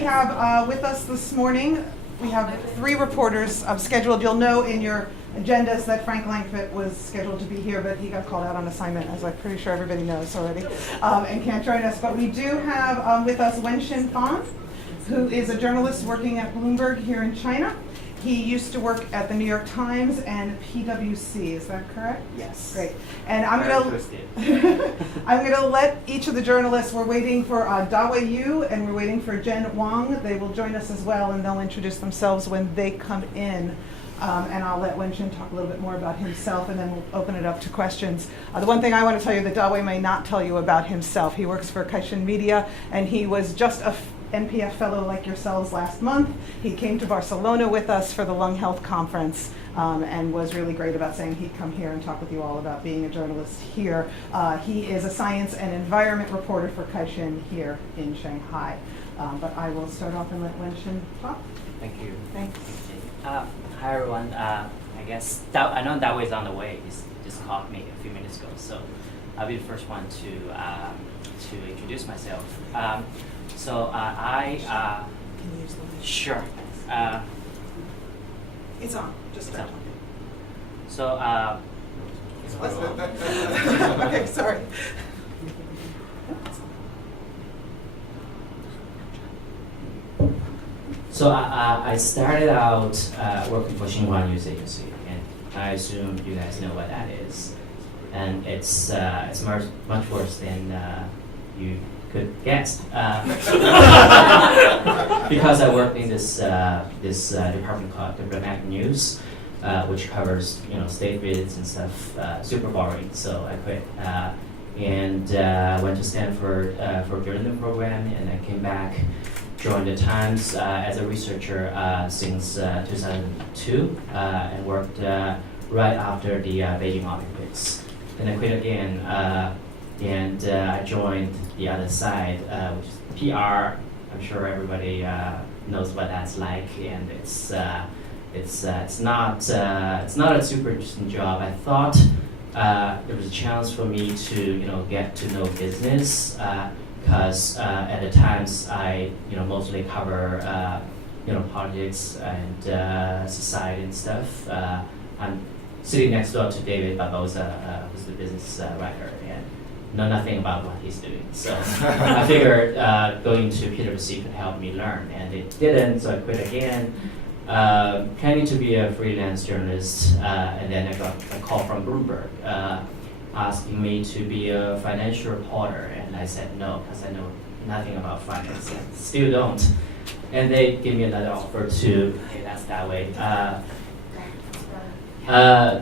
We have with us this morning, we have 3 reporters scheduled. You'll know in your agendas that Frank Langford was scheduled to be here, but he got called out on assignment, as I'm pretty sure everybody knows already, and can't join us. But we do have with us Wenxin, who is a journalist working at Bloomberg here in China. He used to work at the New York Times and PwC, is that correct? Yes. Great. And I'm gonna let each of the journalists, we're waiting for Dawei Yu and we're waiting for Zhen Wang. They will join us as well and they'll introduce themselves when they come in. And I'll let Wenxin talk a little bit more about himself and then we'll open it up to questions. The one thing I want to tell you that Dawei may not tell you about himself, he works for Caixin Media and he was just a NPF fellow like yourselves last month. He came to Barcelona with us for the Lung Health Conference and was really great about saying he'd come here and talk with you all about being a journalist here. He is a science and environment reporter for Caixin here in Shanghai. But I will start off and let Wenxin talk. Thank you. Thanks. Hi everyone. I guess I know Dawei is on the way. He just called me a few minutes ago, so I'll be the first one to introduce myself. So Can you use the mic? sure. It's on. Just start on. talking. So Okay, sorry. So I started out working for Xinhua News Agency, and I assume you guys know what that is. And it's much worse than you could guess, because I worked in this department called Diplomatic News, which covers state visits and stuff. Super boring, so I quit. And went to Stanford for a journalism program, and I came back. Joined the Times as a researcher since 2002 and worked right after the Beijing Olympics. Then I quit again and I joined the other side, which is PR. I'm sure everybody knows what that's like, and it's not a super interesting job. I thought there was a chance for me to get to know business. Because at the Times I mostly cover politics and society and stuff. I'm sitting next door to David Barbosa, who's the business writer, and know nothing about what he's doing. So I figured going to PwC could help me learn, and it didn't. So I quit again, planning to be a freelance journalist, and then I got a call from Bloomberg. Asking me to be a financial reporter, and I said no because I know nothing about finance and still don't. And they gave me another offer okay, that's that way,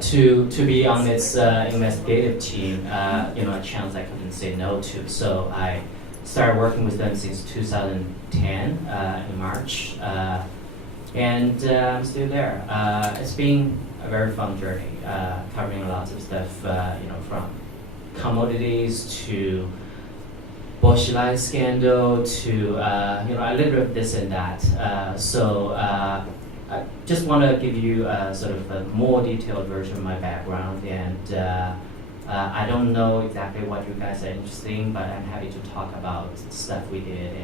to be on this investigative team, a chance I couldn't say no to. So I started working with them since 2010 in March, and I'm still there. It's been a very fun journey, covering lots of stuff, from commodities to Bosch Light scandal to, a little bit of this and that. So I just want to give you sort of a more detailed version of my background, and I don't know exactly what you guys are interested in, but I'm happy to talk about stuff we did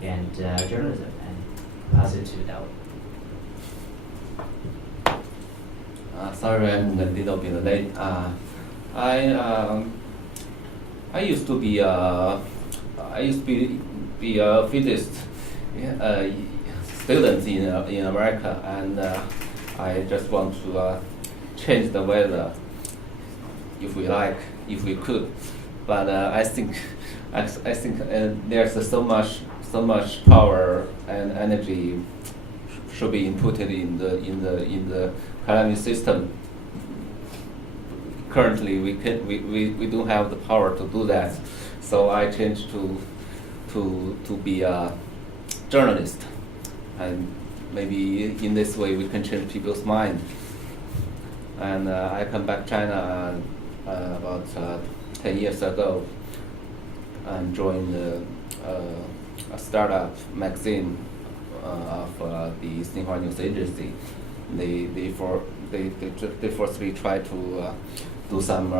and journalism, and pass it to Dawei. Sorry, I'm a little bit late. I used to be a physicist student in America, and I just want to change the weather, if we could. But I think there's so much power and energy should be inputted in the climate system. Currently, we don't have the power to do that, so I changed to be a journalist, and maybe in this way we can change people's mind. And I come back China about 10 years ago and joined a startup magazine of the Xinhua News Agency. They firstly try to do some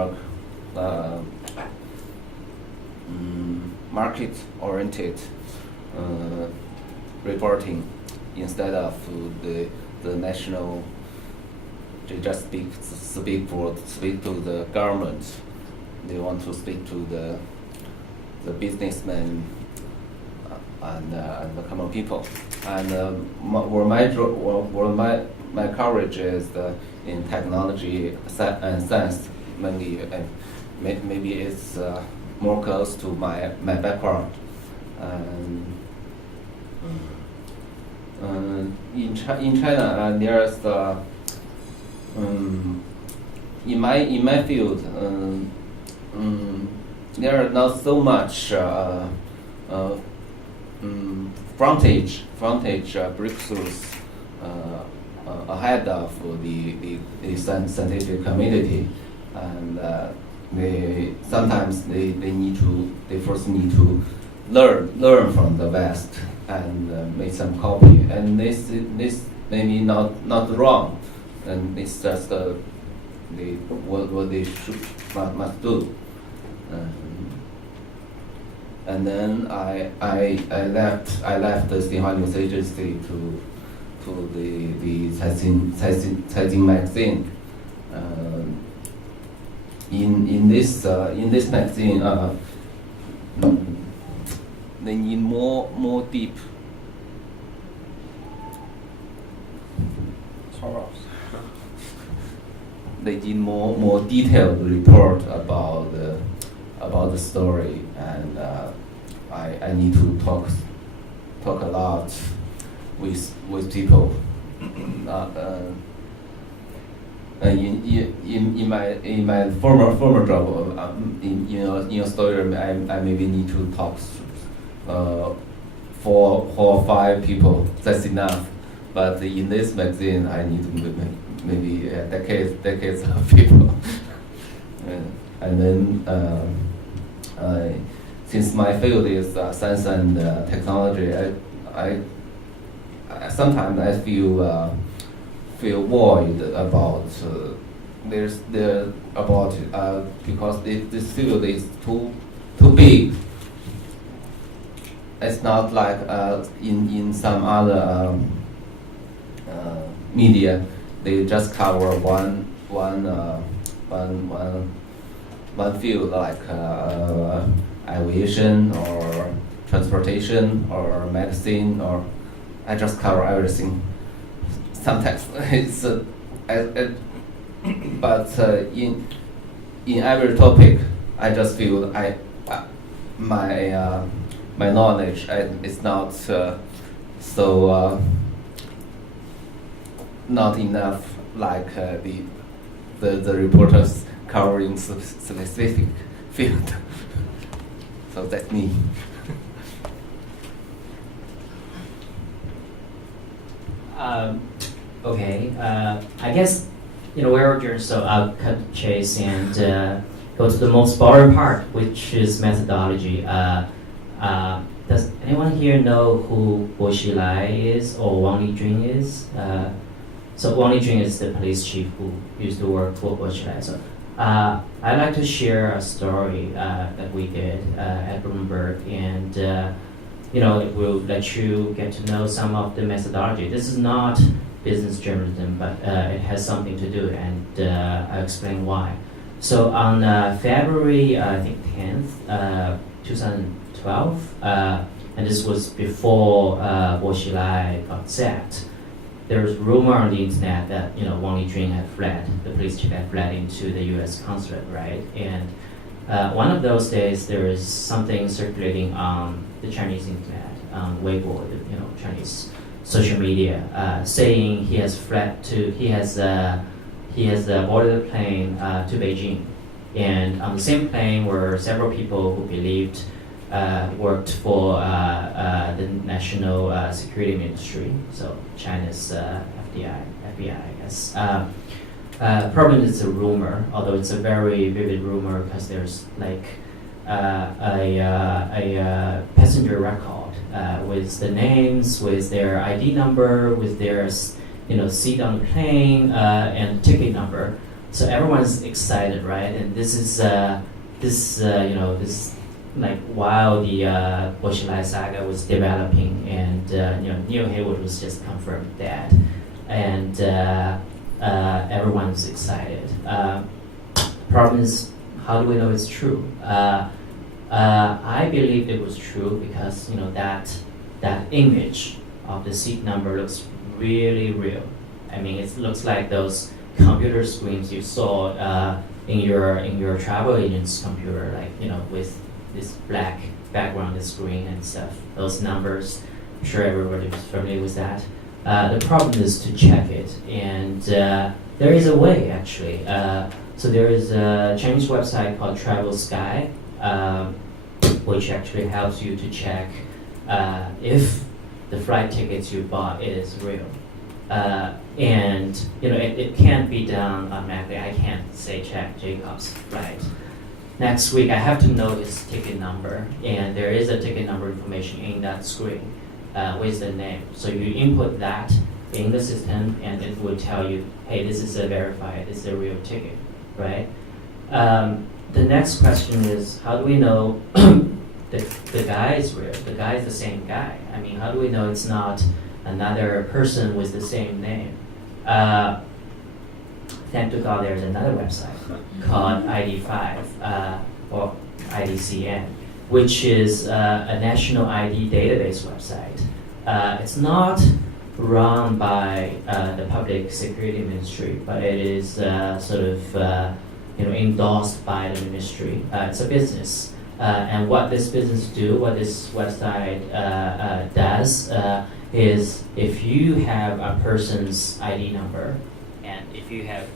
market-oriented reporting instead of the national. They just speak to the government. They want to speak to the businessmen and the common people. And my coverage is in technology and science mainly, and maybe it's more close to my background. In China, there's in my field, there are not so much frontage breakthroughs ahead of the scientific community, and sometimes they first need to learn from the West and make some copy, and this maybe not wrong, and it's just what they must do. And then I left the Xinhua News Agency to the Caixin magazine. In this magazine, they need more deep. They need more detailed report about the story, and I need to talk a lot with people. In my former job, in your story, I maybe need to talk 4 or 5 people. That's enough. But in this magazine, I need to maybe decades of people. And then since my field is science and technology, I sometimes I feel void about about it because this field is too big. It's not like in some other media. They just cover one field, like aviation or transportation or medicine, or I just cover everything. Sometimes it's but in every topic, I just feel my knowledge is not so not enough like the reporters covering specific field. So that's me. Okay, I guess we're here, so I'll cut the chase and go to the most boring part, which is methodology. Does anyone here know who Bo Xilai is or Wang Lijun is? So Wang Lijun is the police chief who used to work for Bo Xilai. So I'd like to share a story that we did at Bloomberg, and it will let you get to know some of the methodology. This is not business journalism, but it has something to do, and I'll explain why. So on February, I think 10th, 2012, and this was before Bo Xilai got sacked, there was rumor on the internet that Wang Lijun had fled, the police chief had fled into the U.S. consulate, right? And one of those days, there is something circulating on the Chinese internet, on Weibo, Chinese social media, saying he has boarded a plane to Beijing, and on the same plane were several people who believed worked for the national security ministry, so China's FBI, I guess. Probably it's a rumor, although it's a very vivid rumor because there's like a passenger record with the names, with their ID number, with their seat on the plane, and ticket number. So everyone's excited, right? And this is this like while the Bush Lai saga was developing, and Neil Haywood was just confirmed dead, and everyone was excited. Problem is, how do we know it's true? I believe it was true because that image of the seat number looks really real. I mean, it looks like those computer screens you saw in your travel agent's computer, like with this black background screen and stuff. Those numbers, I'm sure everybody is familiar with that. The problem is to check it, and there is a way actually. So there is a Chinese website called Travel Sky, which actually helps you to check if the flight tickets you bought is real. And it can't be done automatically. I can't say check Jacob's flight. Next week I have to know his ticket number, and there is a ticket number information in that screen with the name. So you input that in the system, and it will tell you, hey, this is a verified, this is a real ticket, right? The next question is, how do we know the guy is real? The guy is the same guy. I mean, how do we know it's not another person with the same name? Thank to God there's another website called ID5 or IDCN, which is a national ID database website. It's not run by the Public Security Ministry, but it is sort of endorsed by the ministry. It's a business. And what this business do, what this website does, is if you have a person's ID number, and if you have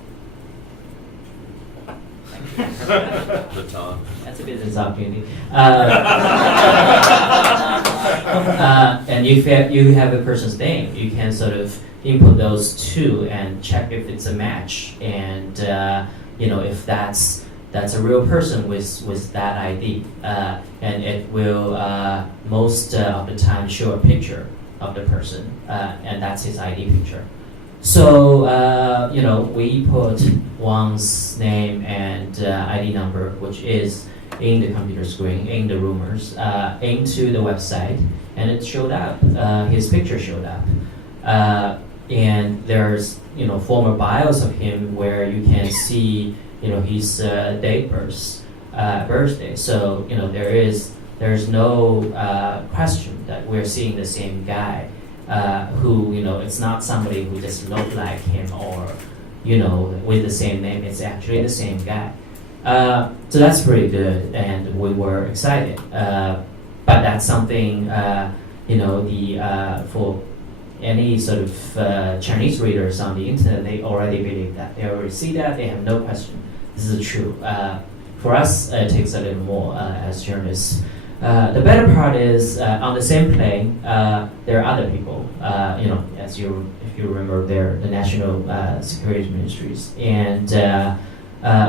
that's a business opportunity. And if you have a person's name, you can sort of input those two and check if it's a match, and if that's a real person with that ID, and it will most of the time show a picture of the person, and that's his ID picture. So we put Wang's name and ID number, which is in the computer screen, in the rumors, into the website, and it showed up. His picture showed up, and there's former bios of him where you can see his date birthday. So there's no question that we're seeing the same guy. Who it's not somebody who just looked like him or with the same name. It's actually the same guy. So that's pretty good, and we were excited. But that's something for any sort of Chinese readers on the internet, they already believe that. They already see that. They have no question. This is true. For us, it takes a little more as journalists. The better part is on the same plane, there are other people. If you remember, they're the national security ministries, and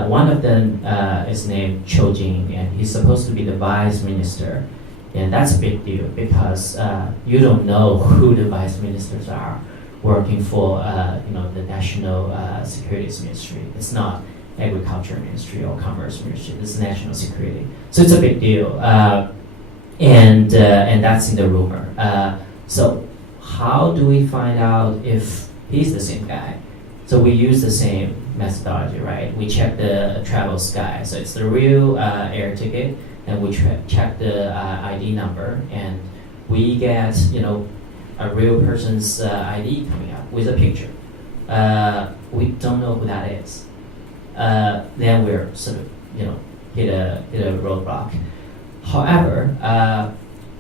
one of them is named Qiu Jing, and he's supposed to be the vice minister, and that's a big deal because you don't know who the vice ministers are working for. The national security ministry. It's not agriculture ministry or commerce ministry. This is national security, so it's a big deal. And that's in the rumor. So how do we find out if he's the same guy? So we use the same methodology, right? We check the Travel Sky, so it's the real air ticket, and we check the ID number, and we get a real person's ID coming up with a picture. We don't know who that is. Then we're sort of hit a roadblock. However,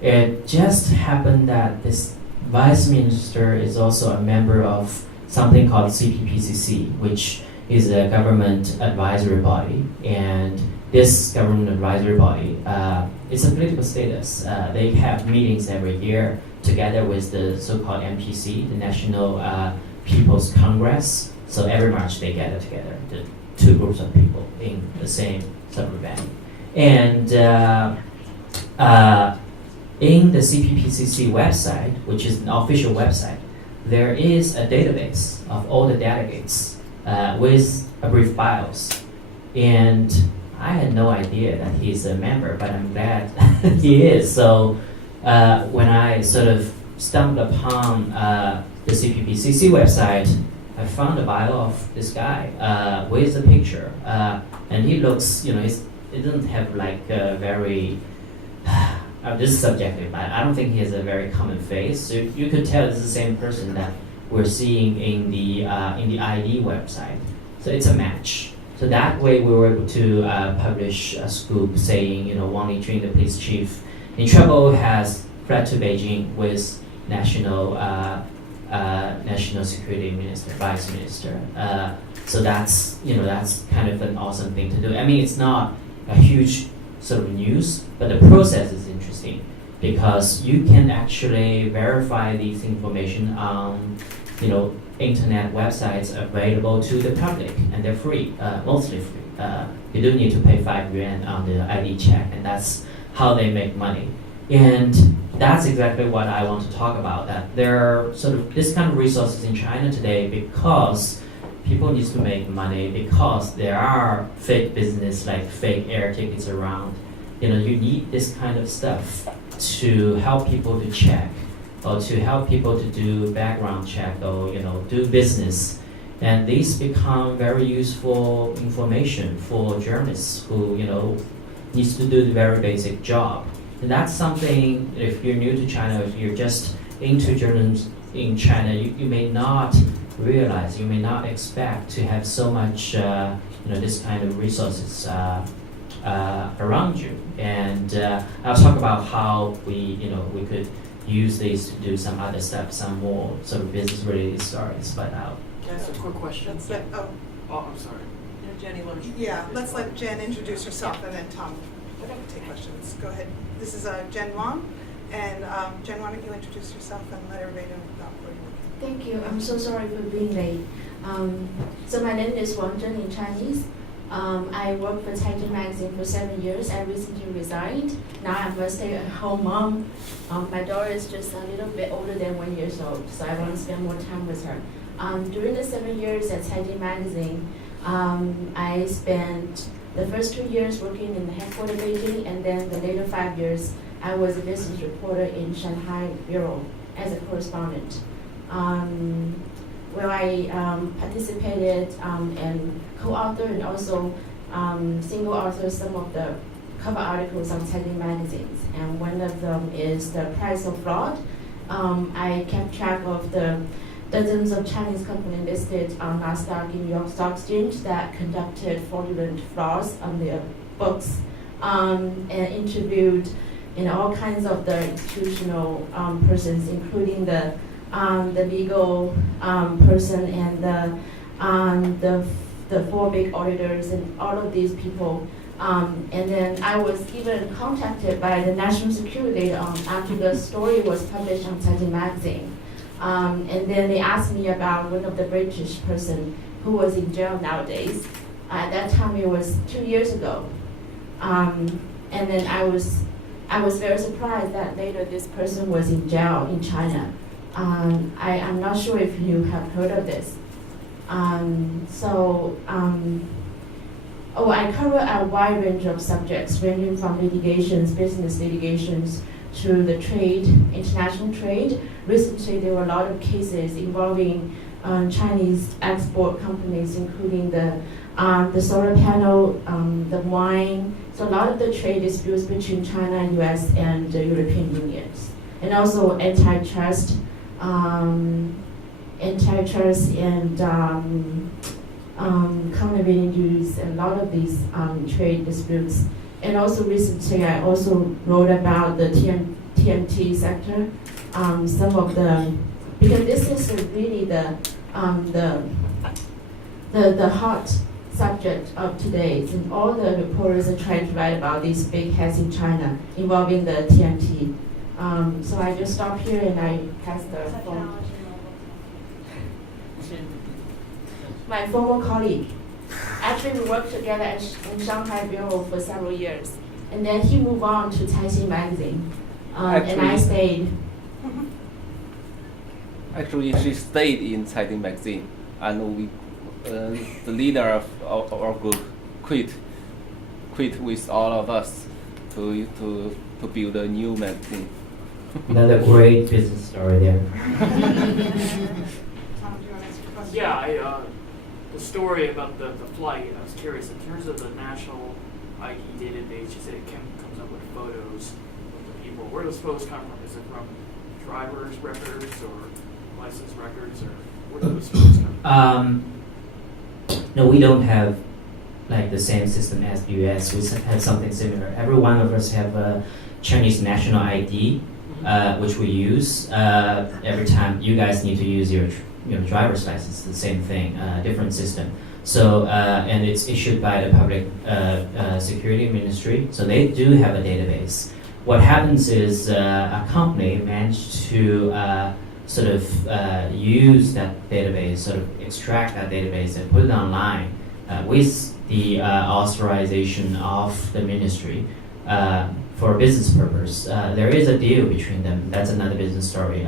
it just happened that this vice minister is also a member of something called CPPCC, which is a government advisory body. And this government advisory body is a political status. They have meetings every year together with the so-called NPC, the National People's Congress. So every March they gather together, the two groups of people in the same sub-event. And in the CPPCC website, which is an official website, there is a database of all the delegates with a brief bios. And I had no idea that he's a member, but I'm glad he is. So when I sort of stumbled upon the CPPCC website, I found a bio of this guy with a picture, and he looks, he doesn't have like a very, this is subjective, but I don't think he has a very common face. So you could tell it's the same person that we're seeing in the ID website. So it's a match. So that way we were able to publish a scoop saying, Wang Liqun, the police chief in trouble, has fled to Beijing with national security minister, vice minister. So that's kind of an awesome thing to do. I mean, it's not a huge sort of news, but the process is interesting because you can actually verify these information on, internet websites available to the public, and they're free, mostly free. You do need to pay 5 yuan on the ID check, and that's how they make money. And that's exactly what I want to talk about, that there are sort of this kind of resources in China today because people need to make money, because there are fake business like fake air tickets around. You need this kind of stuff to help people to check, or to help people to do background check, or do business. And these become very useful information for journalists who needs to do the very basic job. And that's something, if you're new to China, if you're just into journalism in China, you may not realize, you may not expect to have so much this kind of resources around you. And I'll talk about how we could use these to do some other stuff, some more sort of business-related stories. But Can I ask a quick question? Oh, I'm sorry. Jenny, let me. yeah, let's let Jen introduce herself and then Tom take questions. Go ahead. This is Zhen Wang. And Jen, why don't you introduce yourself and let everybody know about where you're working. Thank you. I'm so sorry for being late. So my name is Wenxin in Chinese. I worked for Caixin Magazine for 7 years. I recently resigned. Now I'm a stay-at-home mom. My daughter is just a little bit older than 1 year old, so I want to spend more time with her. During the 7 years at Caixin Magazine, I spent the first 2 years working in the headquarters Beijing, and then the later 5 years, I was a business reporter in Shanghai bureau as a correspondent. Where I participated and co-authored and also single authored some of the cover articles on Caixin magazines. And one of them is the price of fraud. I kept track of the dozens of Chinese companies listed on Nasdaq in New York Stock Exchange that conducted fraudulent frauds on their books, and interviewed all kinds of the institutional persons, including the legal person and the 4 big auditors and all of these people. And then I was even contacted by the national security after the story was published on Caixin magazine. And then they asked me about one of the British person who was in jail nowadays. At that time, it was 2 years ago. And then I was very surprised that later this person was in jail in China. I'm not sure if you have heard of this. I cover a wide range of subjects, ranging from litigations, business litigations, to the trade, international trade. Recently, there were a lot of cases involving Chinese export companies, including the solar panel, the wine. So a lot of the trade disputes between China, US, and the European Union. And also antitrust and countervailing duties, and a lot of these trade disputes. And also recently, I also wrote about the TMT sector. Some of because this is really the hot subject of today, and all the reporters are trying to write about these big heads in China involving the TMT. So I just stop here and I pass the phone. My former colleague. Actually, we worked together in Shanghai bureau for several years. And then he moved on to Caixin magazine. And I stayed. Actually, she stayed in Caixin magazine, and we, the leader of our group, quit quit with all of us to build a new magazine. Another great business story there. Tom, do you want to ask a question? Yeah, the story about the flight, I was curious, in terms of the national ID database, you said it comes up with photos of the people. Where do those photos come from? Is it from driver's records or license records, or where do those photos come from? No, we don't have like the same system as the US. We have something similar. Every one of us have a Chinese national ID, which we use every time. You guys need to use your driver's license. The same thing, different system. So and it's issued by the Public Security Ministry. So they do have a database. What happens is a company managed to sort of use that database, sort of extract that database and put it online with the authorization of the ministry for business purpose. There is a deal between them. That's another business story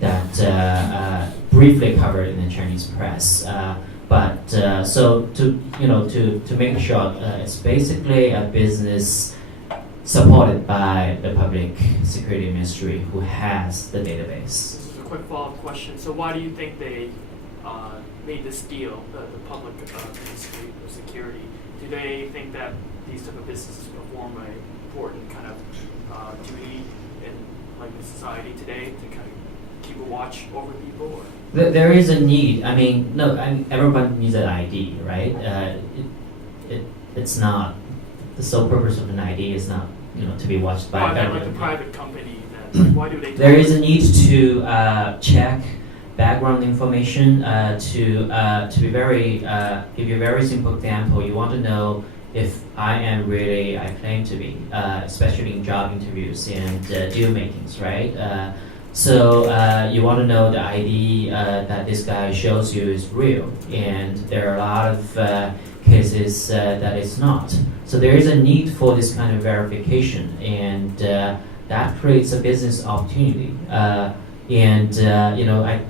that briefly covered in the Chinese press. So to make it short, it's basically a business supported by the Public Security Ministry, who has the database. This is a quick follow-up question. So why do you think they made this deal, the Public Ministry of Security? Do they think that these type of businesses perform an important kind of duty in like the society today to kind of keep a watch over people? Or? There is a need. Everyone needs an ID, right? It's not the sole purpose of an ID is not to be watched by like the private company. Like, why do they? There is a need to check background information. To be very give you a very simple example. You want to know if I am really I claim to be, especially in job interviews and deal makings, right? So you want to know the ID that this guy shows you is real, and there are a lot of cases that it's not. So there is a need for this kind of verification, and that creates a business opportunity. I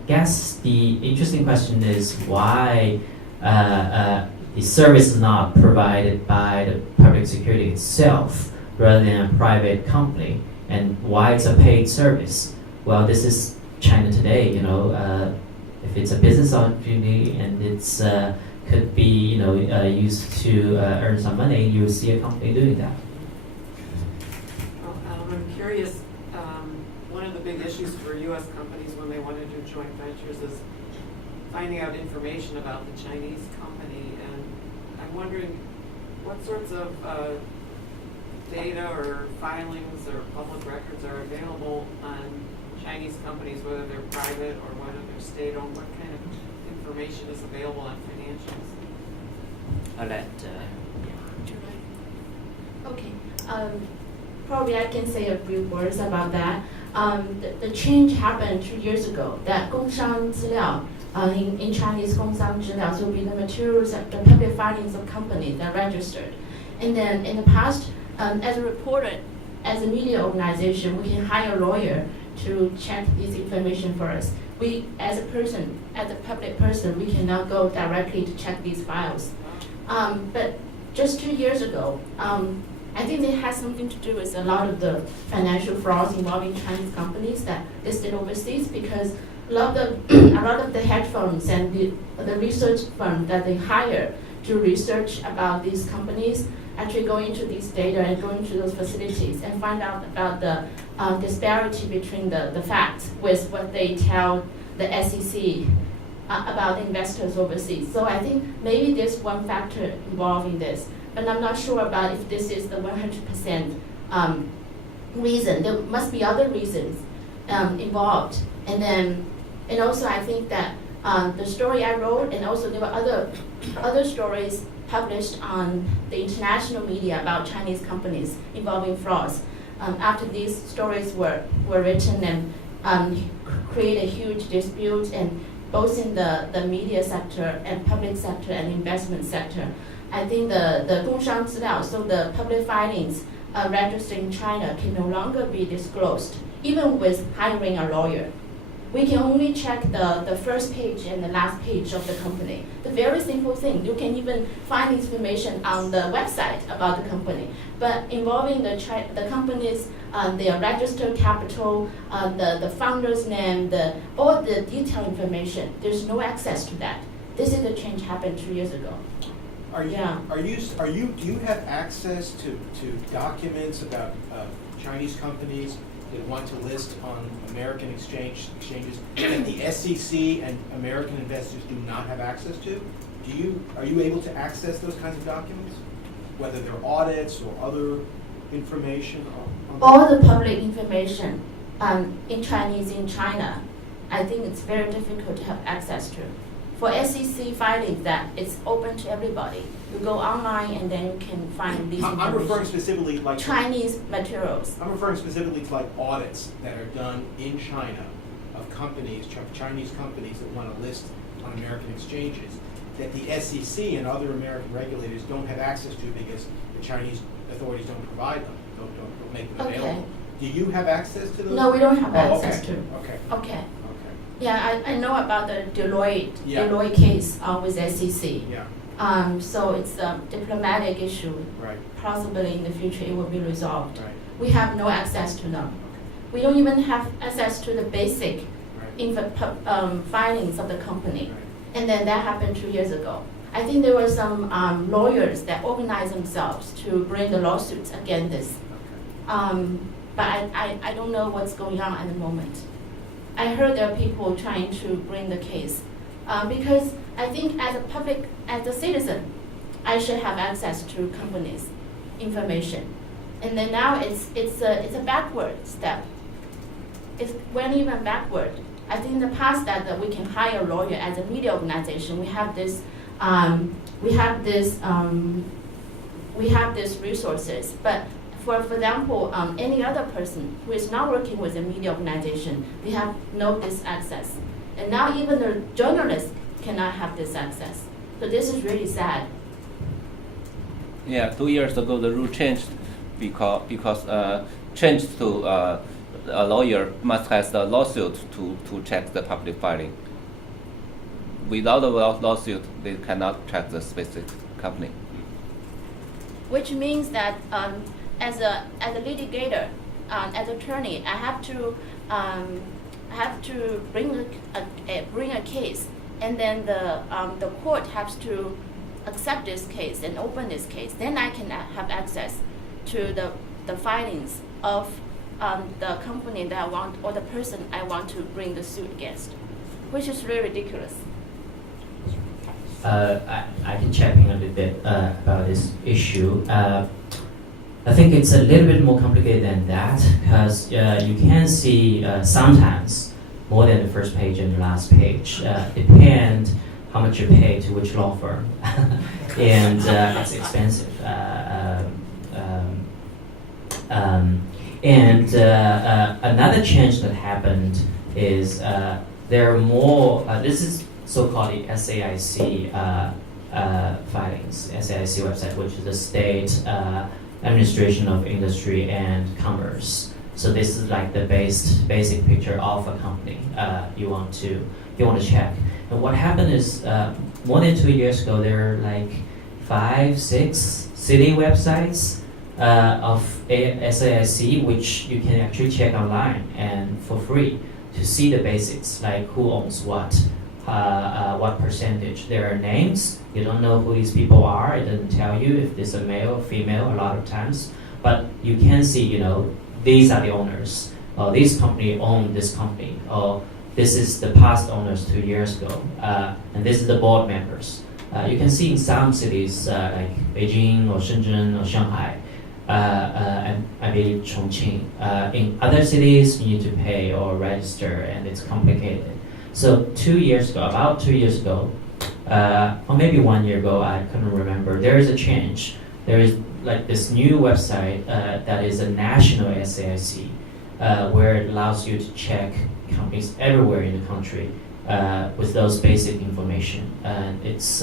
guess the interesting question is why the service is not provided by the public security itself rather than a private company, and why it's a paid service. Well, this is China today. If it's a business opportunity and it's could be used to earn some money, you will see a company doing that. I'm curious, one of the big issues for U.S. companies when they want to do joint ventures is finding out information about the Chinese company, and I'm wondering what sorts of data or filings or public records are available on Chinese companies, whether they're private or whether they're state-owned. What kind of information is available on financials? I'll let Okay. Probably I can say a few words about that. The change happened 2 years ago. That 工商资料 in Chinese 工商资料 will be the materials, the public filings of companies that are registered. And then in the past, as a reporter, as a media organization, we can hire a lawyer to check this information for us. We, as a person, as a public person, we cannot go directly to check these files. But just 2 years ago, I think it has something to do with a lot of the financial frauds involving Chinese companies that listed overseas, because a lot of the hedge funds and the research firm that they hire to research about these companies actually go into these data and go into those facilities and find out about the disparity between the facts with what they tell the SEC about investors overseas. So I think maybe there's one factor involving this, but I'm not sure about if this is the 100% reason. There must be other reasons involved. And also I think that the story I wrote, and also there were other stories published on the international media about Chinese companies involving frauds. After these stories were written and create a huge dispute, and both in the media sector and public sector and investment sector, I think the 工商资料, so the public filings registered in China, can no longer be disclosed, even with hiring a lawyer. We can only check the first page and the last page of the company. The very simple thing. You can even find information on the website about the company. But involving the companies, their registered capital, the founder's name, all the detailed information, there's no access to that. This is the change happened 2 years ago. Do you have access to documents about Chinese companies that want to list on American exchanges that the SEC and American investors do not have access to? Are you able to access those kinds of documents, whether they're audits or other information? All the public information in Chinese in China, I think it's very difficult to have access to. For SEC filings, that it's open to everybody. You go online and then you can find these I'm referring specifically like Chinese materials. I'm referring specifically to like audits that are done in China of companies, Chinese companies that want to list on American exchanges, that the SEC and other American regulators don't have access to because the Chinese authorities don't provide them, don't make them available. Do you have access to those? No, we don't have access okay. to. Okay. Yeah, I know about the Deloitte case with SEC. Yeah. So it's a diplomatic issue. Right. Possibly in the future it will be resolved. Right. We have no access to them. Okay. We don't even have access to the basic Right. filings of the company. Right. And then that happened 2 years ago. I think there were some lawyers that organized themselves to bring the lawsuits against this. Okay. But I don't know what's going on at the moment. I heard there are people trying to bring the case because I think as a citizen, I should have access to companies' information. And then now it's a backward step. It went even backward. I think in the past that we can hire a lawyer as a media organization. We have these resources, but for example, any other person who is not working with a media organization, they have no this access. And now even the journalists cannot have this access. So this is really sad. Yeah, 2 years ago the rule changed because changed to a lawyer must have a lawsuit to check the public filing. Without a lawsuit, they cannot check the specific company. Which means that as a litigator, as attorney, I have to bring a case, and then the court has to accept this case and open this case. Then I can have access to the filings of the company that I want or the person I want to bring the suit against, which is really ridiculous. I can check in a little bit about this issue. I think it's a little bit more complicated than that because you can see sometimes more than the first page and the last page. Depend how much you pay to which law firm, and it's expensive. Another change that happened is there are more. This is so-called the SAIC filings, SAIC website, which is the state Administration of Industry and Commerce. So this is like the basic picture of a company you want to check. And what happened is more than 2 years ago, there are like 5-6 city websites of SAIC, which you can actually check online and for free to see the basics, like who owns what percentage. There are names. You don't know who these people are. It doesn't tell you if it's a male or female a lot of times. But you can see, these are the owners. This company owned this company. This is the past owners 2 years ago. And this is the board members. You can see in some cities like Beijing or Shenzhen or Shanghai, and I believe Chongqing. In other cities, you need to pay or register, and it's complicated. So about 2 years ago, or maybe 1 year ago, I couldn't remember, there is a change. There is like this new website that is a national SAIC, where it allows you to check companies everywhere in the country with those basic information. And it's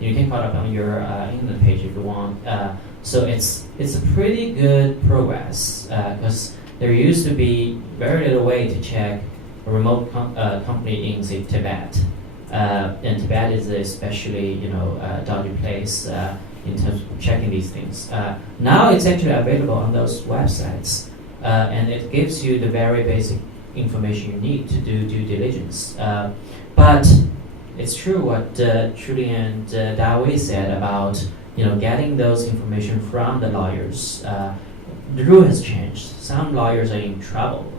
you can put up on your England page if you want. So it's a pretty good progress because there used to be very little way to check remote company in say Tibet, and Tibet is especially dodgy place in terms of checking these things. Now it's actually available on those websites, and it gives you the very basic information you need to do due diligence. But it's true what Julie and Dawei said about getting those information from the lawyers. The rule has changed. Some lawyers are in trouble,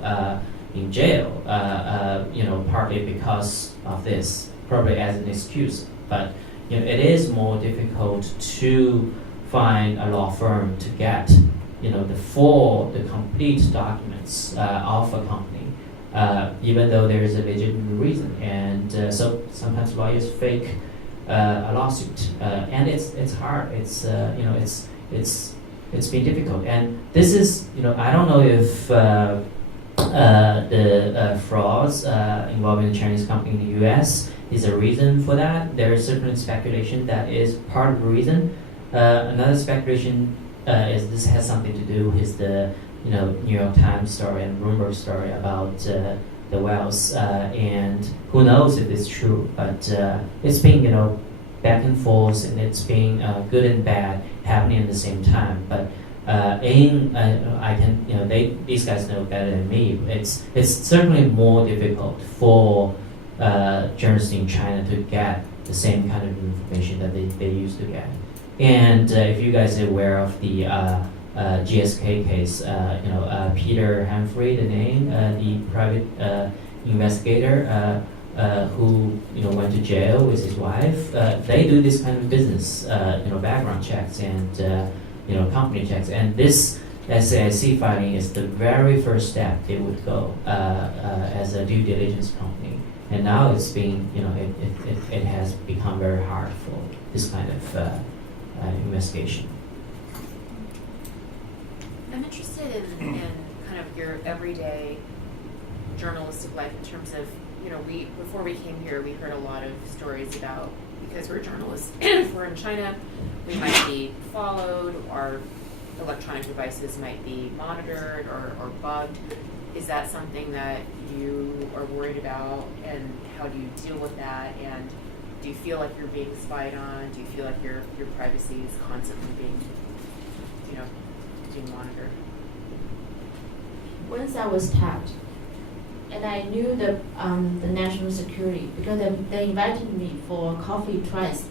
in jail, partly because of this, probably as an excuse. But it is more difficult to find a law firm to get the complete documents of a company, even though there is a legitimate reason. And so sometimes lawyers fake a lawsuit, and it's hard. It's been difficult, and this is I don't know if the frauds involving the Chinese company in the U.S. is a reason for that. There is certainly speculation that is part of the reason. Another speculation is this has something to do with the New York Times story and Bloomberg story about the wells, and who knows if it's true. But it's been back and forth, and it's been good and bad happening at the same time. But these guys know better than me. It's certainly more difficult for journalists in China to get the same kind of information that they used to get. And if you guys are aware of the GSK case, Peter Humphrey, the name, the private investigator who went to jail with his wife. They do this kind of business, background checks and company checks. And this SAIC filing is the very first step they would go as a due diligence company. And now it's been, it has become very hard for this kind of investigation. I'm interested in kind of your everyday journalistic life in terms of, before we came here, we heard a lot of stories about, because we're journalists, if we're in China, we might be followed, our electronic devices might be monitored or bugged. Is that something that you are worried about, and how do you deal with that? And do you feel like you're being spied on? Do you feel like your privacy is constantly being monitored? Once I was tapped, and I knew the national security because they invited me for coffee twice,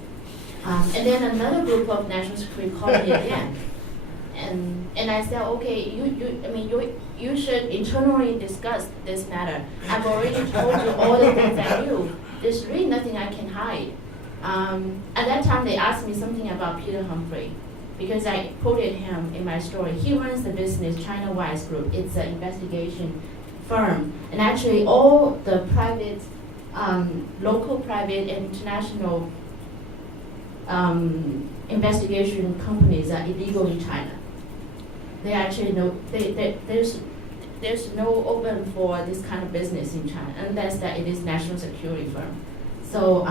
and then another group of national security called me again, and I said, okay, you should internally discuss this matter. I've already told you all the things I knew. There's really nothing I can hide. At that time, they asked me something about Peter Humphrey, because I quoted him in my story. He runs the business China Wise Group. It's an investigation firm, and actually all the private, local private and international investigation companies are illegal in China. They actually there's no open for this kind of business in China unless that it is national security firm. So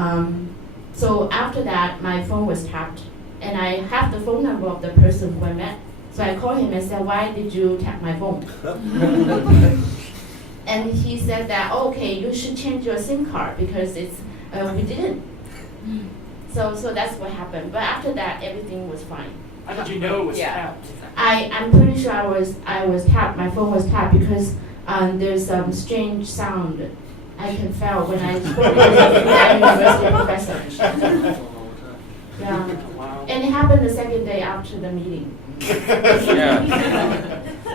after that, my phone was tapped, and I have the phone number of the person who I met. So I called him and said, "Why did you tap my phone?" And he said that, okay, you should change your SIM card because we didn't. So that's what happened. But after that, everything was fine. How did you know it was tapped? I'm pretty sure I was tapped. My phone was tapped because there's some strange sound I can feel when I spoke with a university professor. Yeah. Wow. And it happened the second day after the meeting.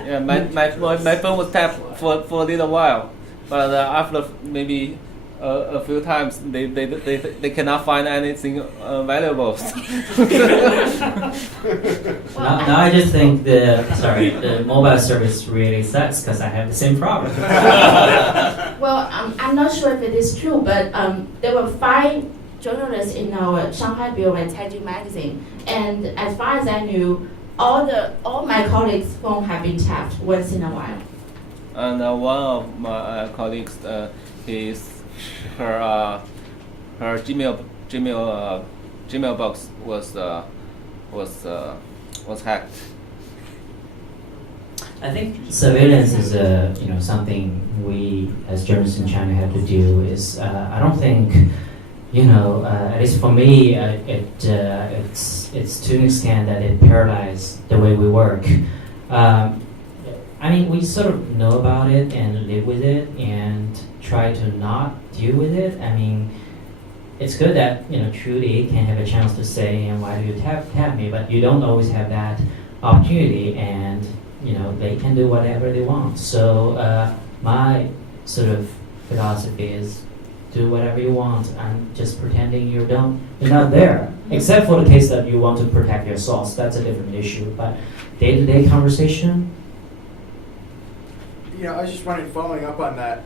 Yeah, my phone was tapped for a little while, but after maybe a few times, they cannot find anything valuable. Now I just think the mobile service really sucks because I have the same problem. Well, I'm not sure if it is true, but there were 5 journalists in our Shanghai bureau at Caixin Magazine, and as far as I knew, all my colleagues' phones have been tapped once in a while. And one of my colleagues, her Gmail box was hacked. I think surveillance is something we as journalists in China have to deal with. I don't think, at least for me, it's to an extent that it paralyzed the way we work. I mean, we sort of know about it and live with it and try to not deal with it. I mean, it's good that Trudy can have a chance to say, and why do you tap me? But you don't always have that opportunity, and they can do whatever they want. So my sort of philosophy is do whatever you want and just pretending you're not there. Except for the case that you want to protect your source, that's a different issue. But day-to-day conversation. I was just wondering, following up on that,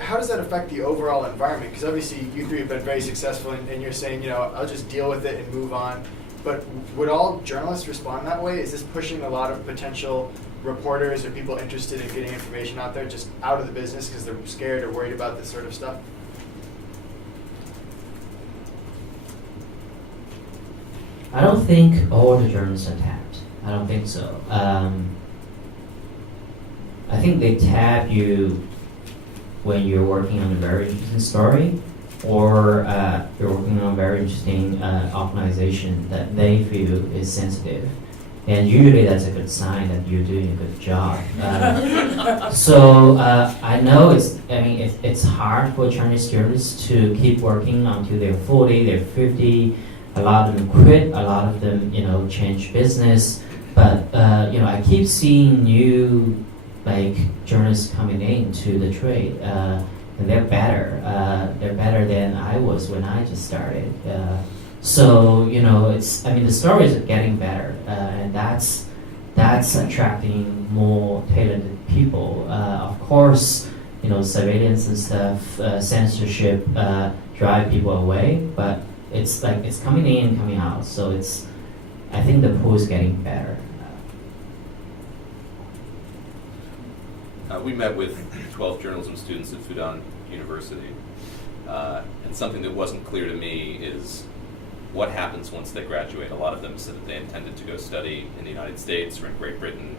how does that affect the overall environment? Because obviously you three have been very successful, and you're saying, I'll just deal with it and move on. But would all journalists respond that way? Is this pushing a lot of potential reporters or people interested in getting information out there just out of the business because they're scared or worried about this sort of stuff? I don't think all the journalists are tapped. I don't think so. I think they tap you when you're working on a very interesting story, or you're working on a very interesting organization that they feel is sensitive. And usually that's a good sign that you're doing a good job. So I know it's hard for Chinese journalists to keep working until they're 40, they're 50. A lot of them quit, a lot of them change business. But I keep seeing new journalists coming into the trade, and they're better. They're better than I was when I just started. So the stories are getting better, and that's attracting more talented people. Of course, surveillance and stuff, censorship drive people away, but it's coming in, coming out. So I think the pool is getting better. We met with 12 journalism students at Fudan University, and something that wasn't clear to me is what happens once they graduate. A lot of them said that they intended to go study in the United States or in Great Britain,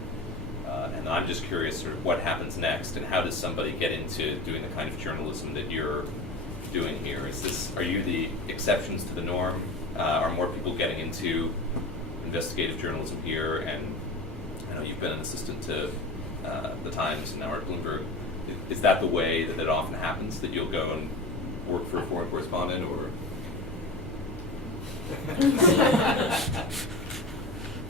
and I'm just curious sort of what happens next, and how does somebody get into doing the kind of journalism that you're doing here? Are you the exceptions to the norm? Are more people getting into investigative journalism here? And I know you've been an assistant to the Times and now at Bloomberg. Is that the way that it often happens, that you'll go and work for a foreign correspondent, or?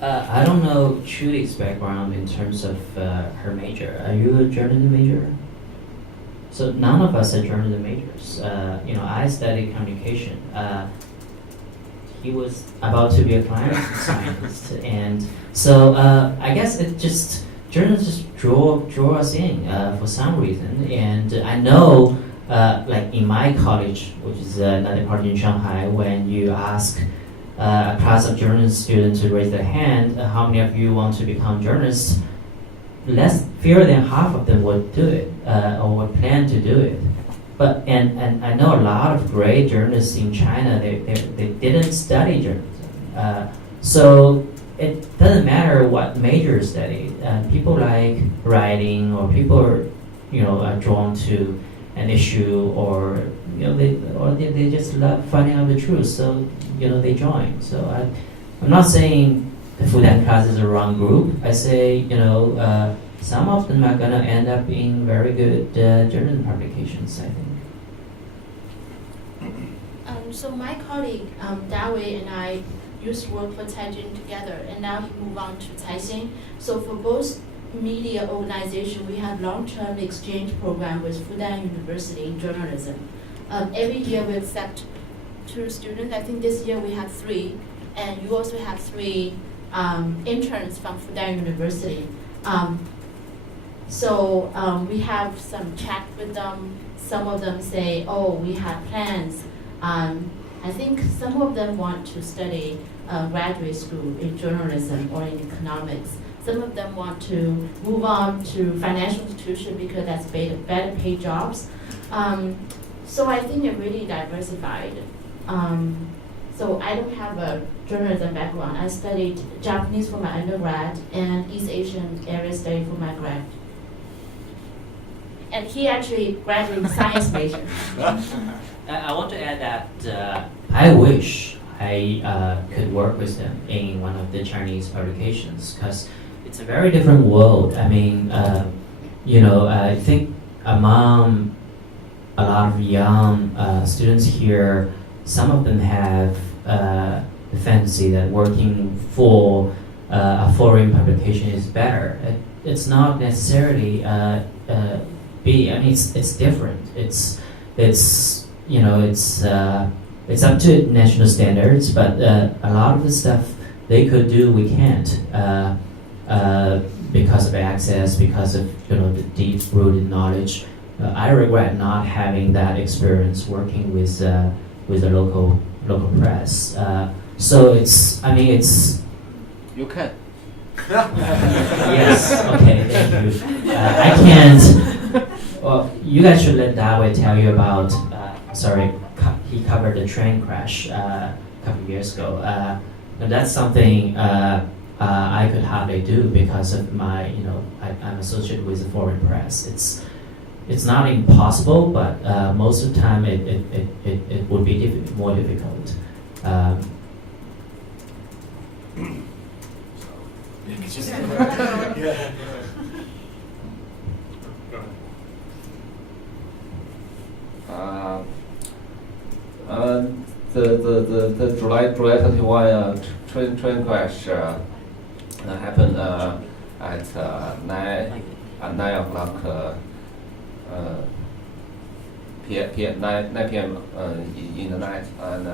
I don't know Trudy's background in terms of her major. Are you a journalism major? So none of us are journalism majors. I studied communication. He was about to be a climate scientist, and so I guess it just journalists just draw us in for some reason. And I know, in my college, which is another part in Shanghai, when you ask a class of journalist students to raise their hand, how many of you want to become journalists? Fewer than half of them would do it or would plan to do it. But and I know a lot of great journalists in China. They didn't study journalism, so it doesn't matter what major you study. People like writing, or people are drawn to an issue, or they just love finding out the truth. So they join. So I'm not saying the Fudan class is a wrong group. I say some of them are going to end up being very good journalism publications, I think. So my colleague Dawei and I used to work for Caixin together, and now he moved on to Caixin. So for both media organizations, we have long-term exchange program with Fudan University in journalism. Every year we accept 2 students. I think this year we have 3, and you also have 3 interns from Fudan University. So we have some chat with them. Some of them say, "Oh, we have plans." I think some of them want to study graduate school in journalism or in economics. Some of them want to move on to financial institution because that's better paid jobs. So I think they're really diversified. So I don't have a journalism background. I studied Japanese for my undergrad and East Asian area study for my grad. And he actually graduated science major. I want to add that I wish I could work with them in one of the Chinese publications because it's a very different world. I mean, I think among a lot of young students here, some of them have the fantasy that working for a foreign publication is better. It's not necessarily it's different. It's up to national standards, but a lot of the stuff they could do, we can't because of access, because of the deep-rooted knowledge. I regret not having that experience working with the local press. So it's. You can. Yes. Okay. Thank you. I can't. Well, you guys should let Dawei tell you about. He covered the train crash a couple of years ago. And that's something I could hardly do because of my, I'm associated with the foreign press. It's not impossible, but most of the time it would be more difficult. Yeah. The July 21 train crash happened at 9 o'clock p.m. 9 p.m. In the night, and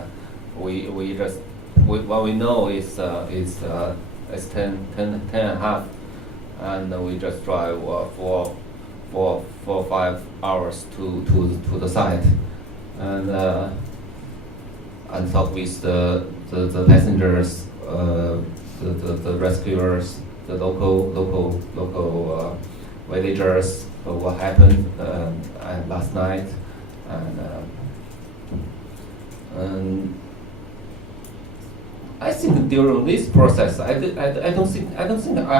what we know is it's 10 and a half, and we just drive for 5 hours to the site, and talk with the passengers, the rescuers, the local villagers, what happened last night, and I think during this process, I don't think I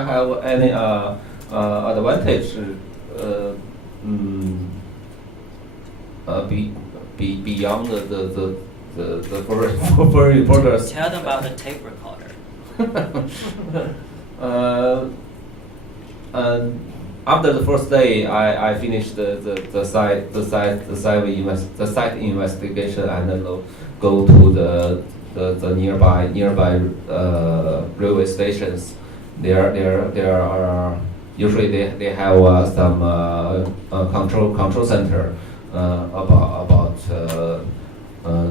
have any advantage beyond the foreign reporters. Tell them about the tape recorder. After the first day, I finished the site investigation and then go to the nearby railway stations. There are usually they have some control center about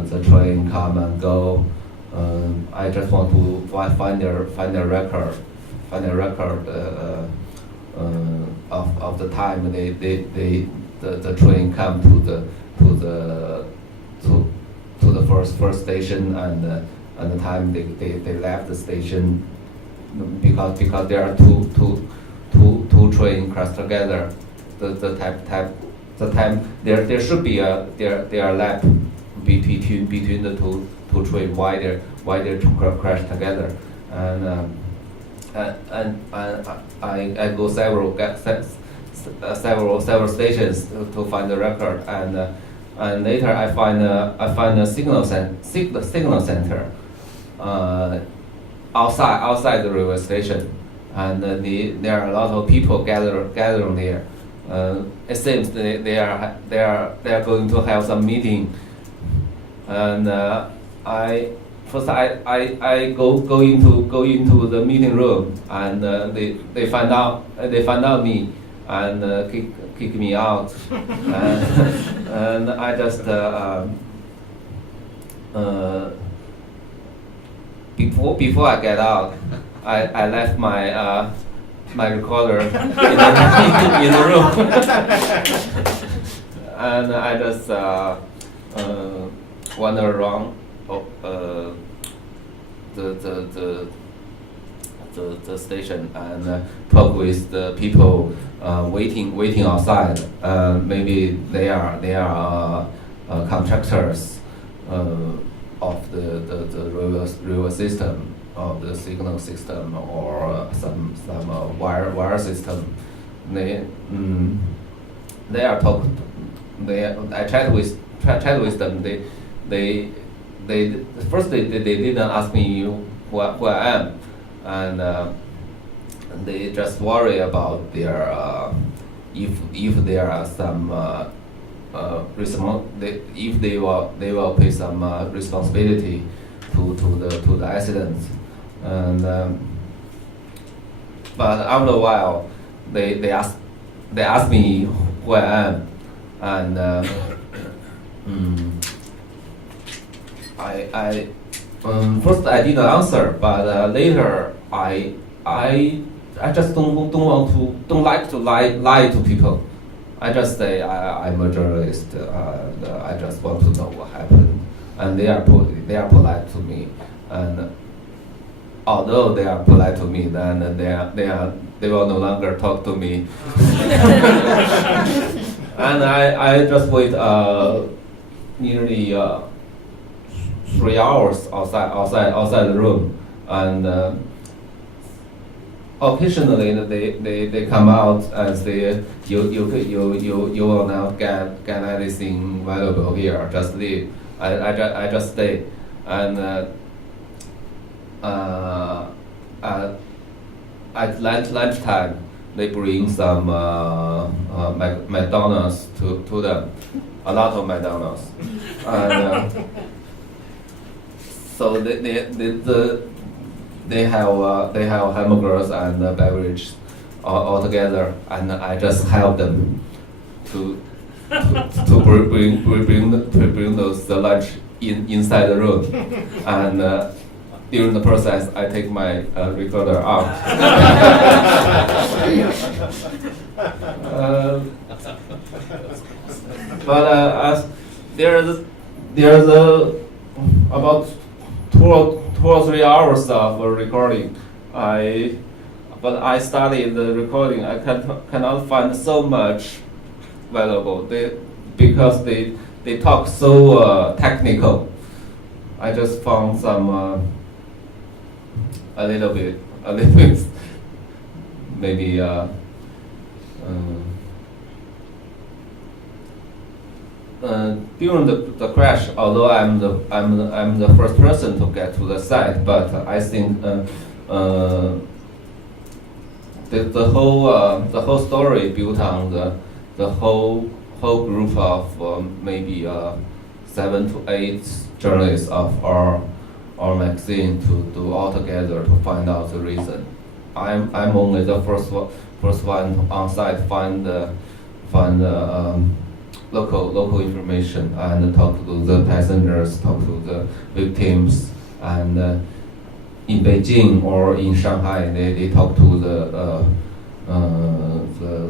the train come and go. I just want to find their record of the time the train come to the first station and the time they left the station, because there are two train crash together. The time there should be there are lap between the two train why they crash together, and I go several stations to find the record, and later I find a signal center outside the railway station, and there are a lot of people gathering there. It seems they are going to have some meeting, and I go into the meeting room, and they find out me and kick me out, and I just before I get out, I left my recorder in the room, and I just wander around the station and talk with the people waiting outside. Maybe they are contractors of the river system, of the signal system, or some wire system. They are talk. I chat with them. They first they didn't ask me who I am, and they just worry about their if there are some if they will pay some responsibility to the accidents, and but after a while they ask me who I am, and I first I didn't answer, but later I just don't like to lie to people. I just say I'm a journalist. I just want to know what happened, and they are polite to me. And although they are polite to me, then they will no longer talk to me. And I just wait nearly 3 hours outside the room, and occasionally they come out and say you will not get anything valuable here. Just leave. I just stay, and at lunchtime they bring some McDonald's to them, a lot of McDonald's, and so they have hamburgers and beverage all together, and I just help them to bring those lunch inside the room, and during the process I take my recorder out. But there's about 2 or 3 hours of recording. But I studied the recording. I cannot find so much valuable. Because they talk so technical. I just found some a little bit, maybe. During the crash, although I'm the first person to get to the site, but I think the whole story built on the whole group of maybe 7 to 8 journalists of our magazine to do all together to find out the reason. I'm only the first one on site find local information and talk to the passengers, talk to the victims, and in Beijing or in Shanghai, they talk to the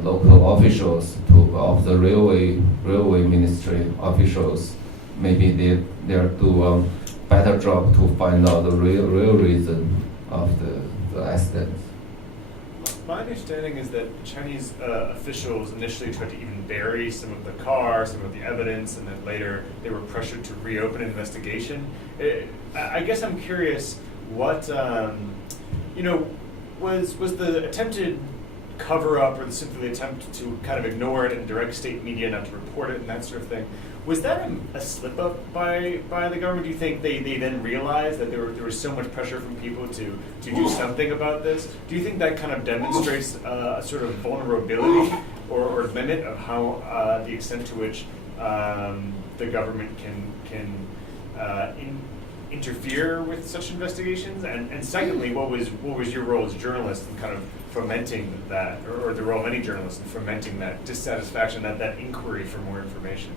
local officials, of the railway ministry officials. Maybe they'll do a better job to find out the real reason of the accident. My understanding is that Chinese officials initially tried to even bury some of the car, some of the evidence, and then later they were pressured to reopen an investigation. I guess I'm curious, what was the attempted cover-up or simply the attempt to kind of ignore it and direct state media not to report it and that sort of thing? Was that a slip-up by the government? Do you think they then realized that there was so much pressure from people to do something about this? Do you think that kind of demonstrates a sort of vulnerability or limit of how the extent to which the government can interfere with such investigations? And secondly, what was your role as a journalist in kind of fomenting that, or the role of any journalist in fomenting that dissatisfaction, that inquiry for more information?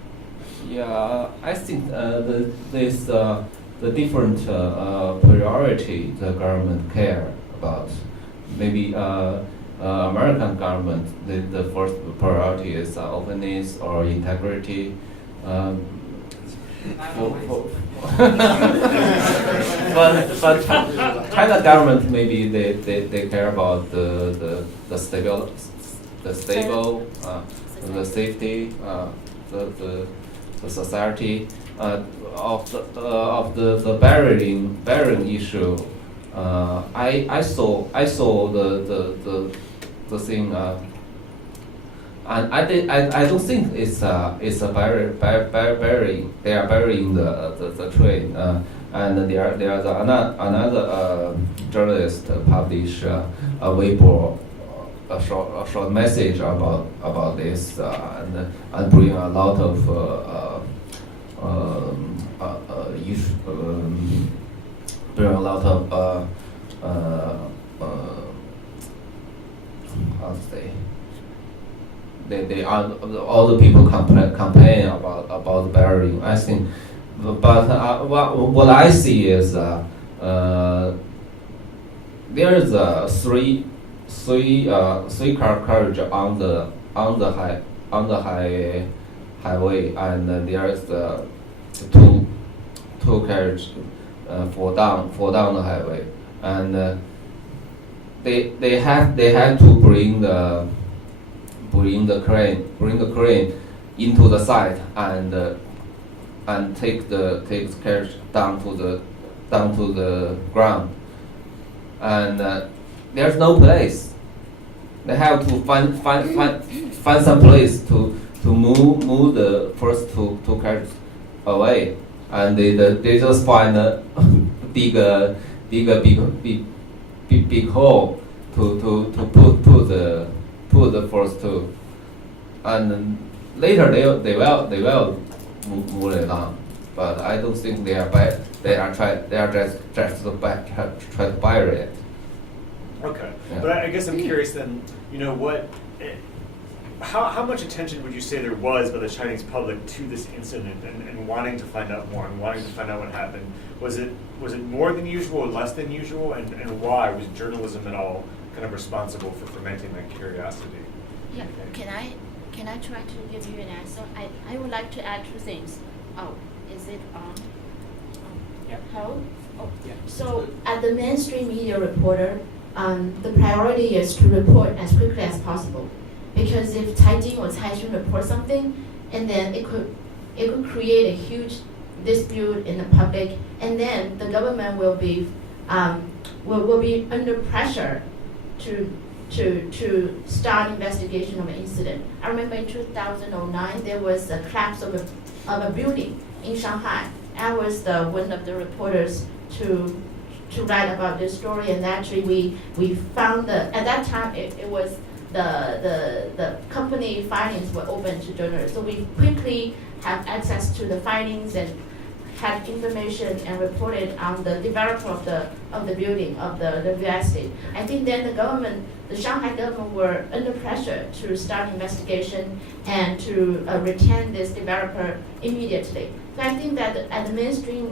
Yeah, I think the different priority the government care about. Maybe American government, the first priority is openness or integrity. But China government, maybe they care about the stable, the safety, the society, of the barring issue, I saw the thing, and I don't think it's a burying. They are burying the train, and there's another journalist publish a Weibo, a short message about this, and bring a lot of bring a lot of how to say, they are all the people complain about burying. I think, but what I see is there is three car carriage on the highway, and there is two carriage fall down the highway, and they have to bring the crane into the site and take the carriage down to the ground, and there's no place. They have to find some place to move the first two carriages away, and they just find dig a big hole to put the first two, and later they will move it on. But I don't think they are just to try to bury it. Okay, Yeah. but I guess I'm curious then, how much attention would you say there was by the Chinese public to this incident and wanting to find out more and wanting to find out what happened? Was it more than usual or less than usual, and why? Was journalism at all kind of responsible for fermenting that curiosity? Yeah, can I try to give you an answer? I would like to add two things. Oh, is it on? Yeah. How? Oh. Yeah. So, as the mainstream media reporter, the priority is to report as quickly as possible, because if Caixin or Caixin report something, and then it could create a huge dispute in the public, and then the government will be under pressure to start investigation of an incident. I remember in 2009 there was a collapse of a building in Shanghai. I was one of the reporters to write about this story, and actually we found at that time it was the company filings were open to journalists, so we quickly have access to the filings and had information and reported on the developer of the building of the real estate. I think then the Shanghai government were under pressure to start investigation and to retain this developer immediately. So I think that as a mainstream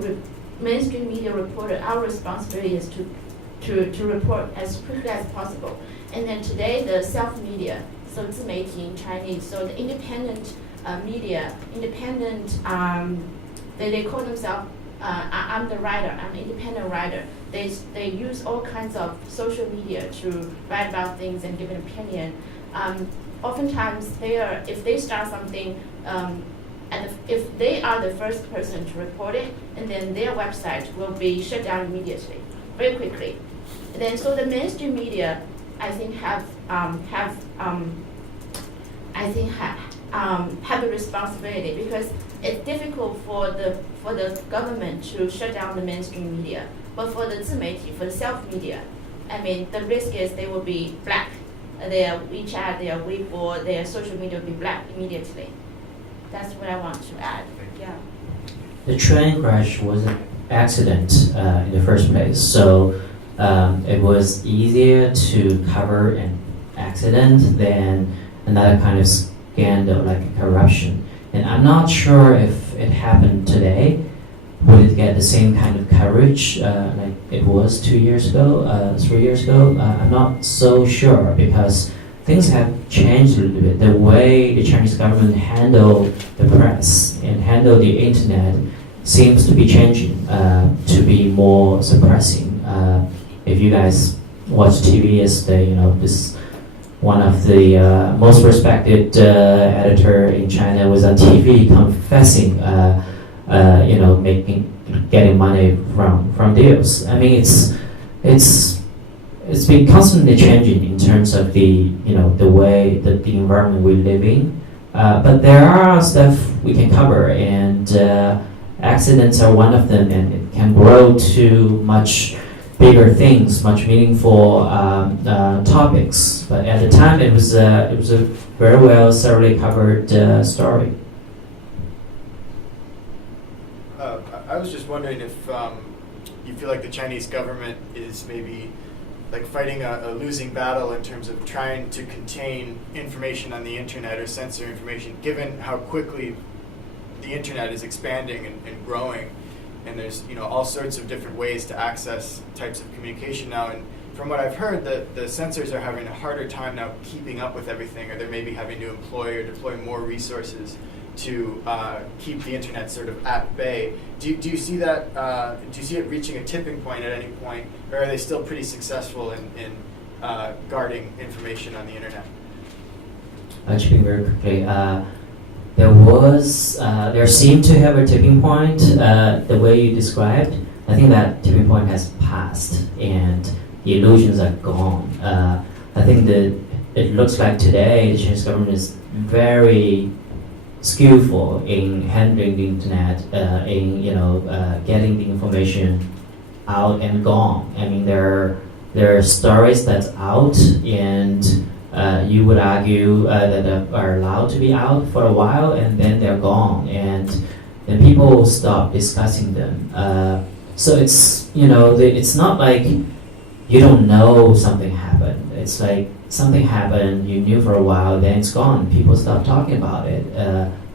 media reporter, our responsibility is to report as quickly as possible. And then today, the self-media, so 自媒体 in Chinese, so the independent media, they call themselves, I'm the writer, I'm an independent writer. They use all kinds of social media to write about things and give an opinion. Oftentimes, if they start something, and if they are the first person to report it, and then their website will be shut down immediately, very quickly. And then, so the mainstream media, I think have the responsibility, because it's difficult for the government to shut down the mainstream media, but for the 自媒体, for the self-media, I mean, the risk is they will be black. Their WeChat, their Weibo, their social media will be black immediately. That's what I want to add. Yeah. The train crash was an accident in the first place, so it was easier to cover an accident than another kind of scandal like corruption. And I'm not sure if it happened today, would it get the same kind of coverage like it was 2 years ago, 3 years ago? I'm not so sure, because things have changed a little bit. The way the Chinese government handle the press and handle the internet seems to be changing to be more suppressing. If you guys watched TV yesterday, this one of the most respected editor in China was on TV confessing getting money from deals. I mean, it's been constantly changing in terms of the way that the environment we live in. But there are stuff we can cover, and accidents are one of them, and it can grow to much bigger things, much meaningful topics. But at the time, it was a very well thoroughly covered story. I was just wondering if you feel like the Chinese government is maybe like fighting a losing battle in terms of trying to contain information on the internet or censor information, given how quickly the internet is expanding and growing, and there's all sorts of different ways to access types of communication now. And from what I've heard, the censors are having a harder time now keeping up with everything, or they're maybe having to employ or deploy more resources to keep the internet sort of at bay. Do you see that? Do you see it reaching a tipping point at any point, or are they still pretty successful in guarding information on the internet? Actually, very quickly, there seemed to have a tipping point. The way you described, I think that tipping point has passed, and the illusions are gone. I think that it looks like today the Chinese government is very skillful in handling the internet, in getting the information out and gone. I mean, there are stories that's out, and you would argue that are allowed to be out for a while, and then they're gone, and then people stop discussing them. So it's it's not like you don't know something happened. It's like something happened, you knew for a while, then it's gone. People stop talking about it,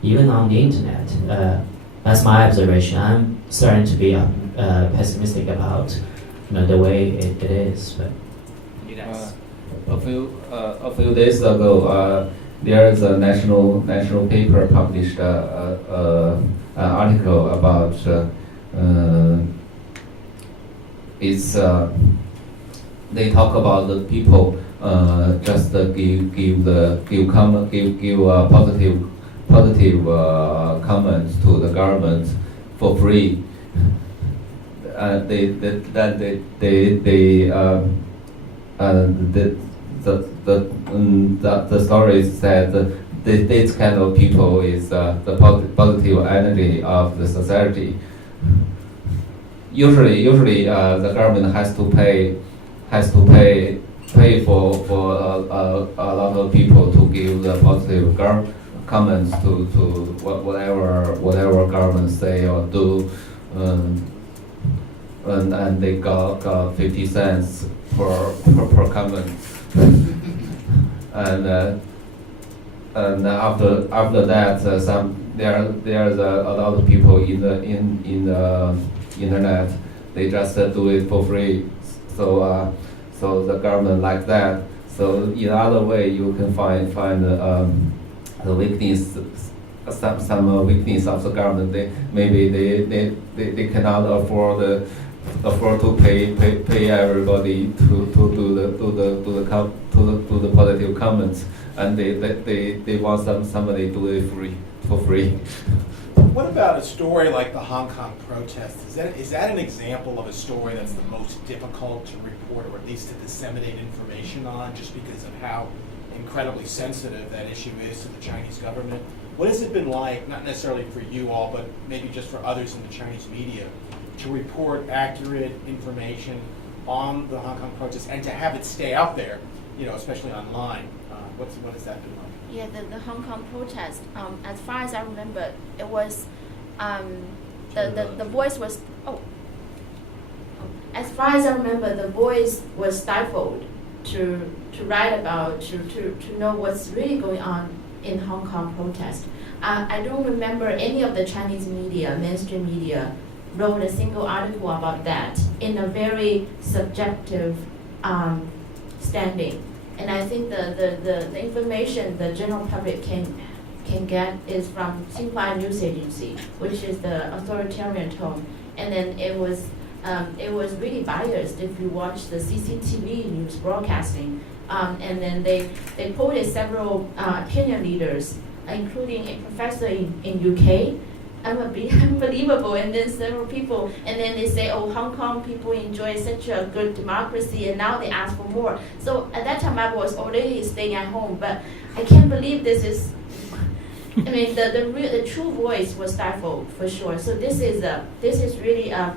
even on the internet. That's my observation. I'm starting to be pessimistic about the way it is. But a few days ago, there is a national paper published an article about they talk about the people just give positive comments to the government for free. The story said this kind of people is the positive energy of the society. Usually, the government has to pay for a lot of people to give the positive comments to whatever government say or do, and they got 50 cents per comment, and after that, there's a lot of people in the internet. They just do it for free. So the government like that. So in other way, you can find the weakness, some weakness of the government. They cannot afford to pay everybody to do the positive comments, and they want somebody do it for free. What about a story like the Hong Kong protests? Is that an example of a story that's the most difficult to report, or at least to disseminate information on, just because of how incredibly sensitive that issue is to the Chinese government? What has it been like, not necessarily for you all, but maybe just for others in the Chinese media, to report accurate information on the Hong Kong protests and to have it stay out there, especially online? What has that been like? Yeah, the Hong Kong protest. As far as I remember, it was the voice was As far as I remember, the voice was stifled to write about to know what's really going on in Hong Kong protest. I don't remember any of the Chinese media, mainstream media, wrote a single article about that in a very subjective standing. And I think the information the general public can get is from Xinhua News Agency, which is the authoritarian tone. And then it was really biased if you watch the CCTV news broadcasting. And then they quoted several opinion leaders, including a professor in UK unbelievable. And then several people, and then they say, oh, Hong Kong people enjoy such a good democracy, and now they ask for more. So at that time I was already staying at home, but I can't believe this is, I mean, the true voice was stifled for sure. So this is really a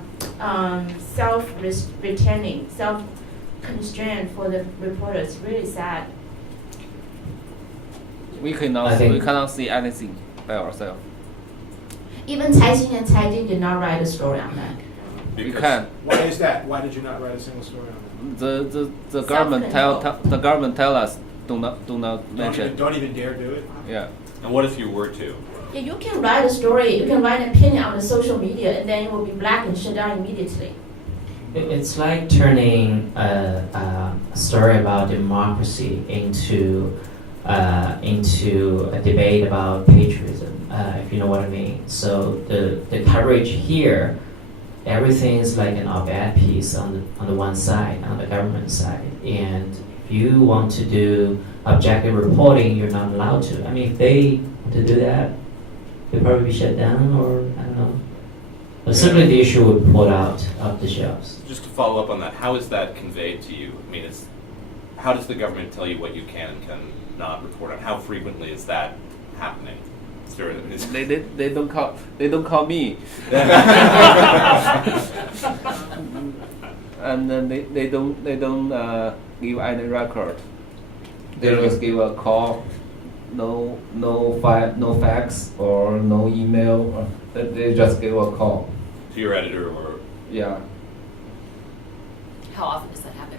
self-retaining, self-constraint for the reporters. Really sad. We I cannot think- see anything by ourselves. Even Caixin and Zhen Wang did not write a story on that. We Because- can. Why is that? Why did you not write a single story on The government the government tell us do not that? mention. Don't even dare do it? Yeah. And what if you were to? Yeah, you can write a story, you can write an opinion on the social media, and then it will be black and shut down immediately. It's like turning a story about democracy into a debate about patriotism, if you know what I mean. So the coverage here, everything is like an op-ed piece on the one side, on the government side, and if you want to do objective reporting, you're not allowed to. I mean, if they want to do that, they'll probably be shut down, or I don't know. But simply the issue would be pulled out of the shelves. Just to follow up on that, how is that conveyed to you? I mean, how does the government tell you what you can and cannot report on? How frequently is that happening? They don't call me. And then they don't give any record. They just give a call, no fax or no email. Or they just give a call. To your editor or? Yeah, How often does that happen?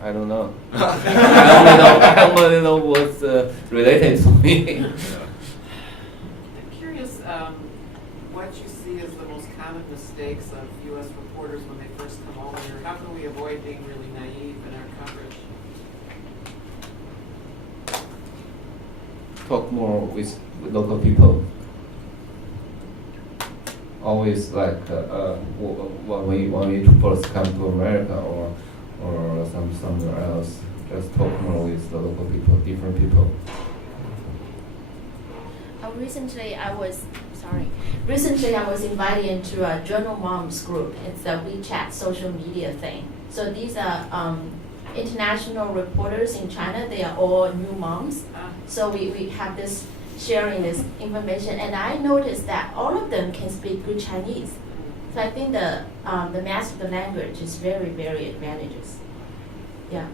I don't know. I only know what's related to me. Yeah. I'm curious what you see as the most common mistakes of U.S. reporters when they first come over here. How can we avoid being really naive in our coverage? Talk more with local people. Always like when we first come to America or somewhere else, just talk more with the local people, different people. Recently I was invited into a Journal Moms group. It's a WeChat social media thing. So these are international reporters in China. They are all new moms. So we have this sharing this information, and I noticed that all of them can speak good Chinese. So I think the master of the language is very, very advantageous. Yeah.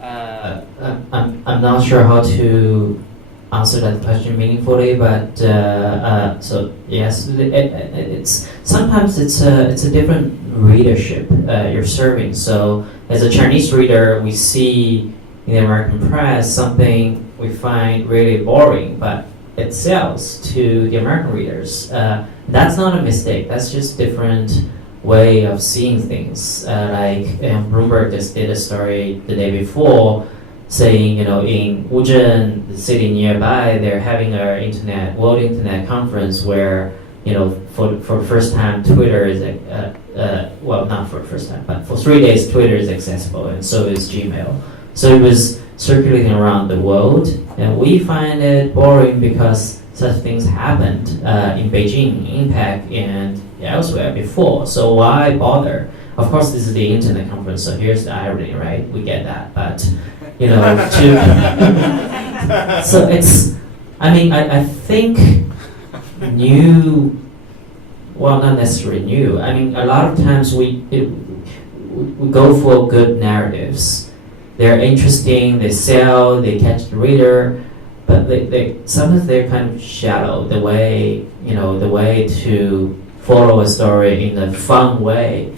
I'm not sure how to answer that question meaningfully, but so yes, it's sometimes it's a different readership you're serving. So as a Chinese reader, we see in the American press something we find really boring, but it sells to the American readers. That's not a mistake. That's just different way of seeing things. Like Bloomberg just did a story the day before saying, in Wuzhen, the city nearby, they're having a World Internet conference where, for the first time, Twitter is, well, not for the first time, but for 3 days, Twitter is accessible, and so is Gmail. So it was circulating around the world, and we find it boring because such things happened in Beijing, INPEC, and elsewhere before. So why bother? Of course, this is the internet conference, so here's the irony, right? We get that, but so it's. I mean, I think new. Well, not necessarily new. I mean, a lot of times we go for good narratives. They're interesting. They sell. They catch the reader. But they sometimes they're kind of shallow. The way to follow a story in a fun way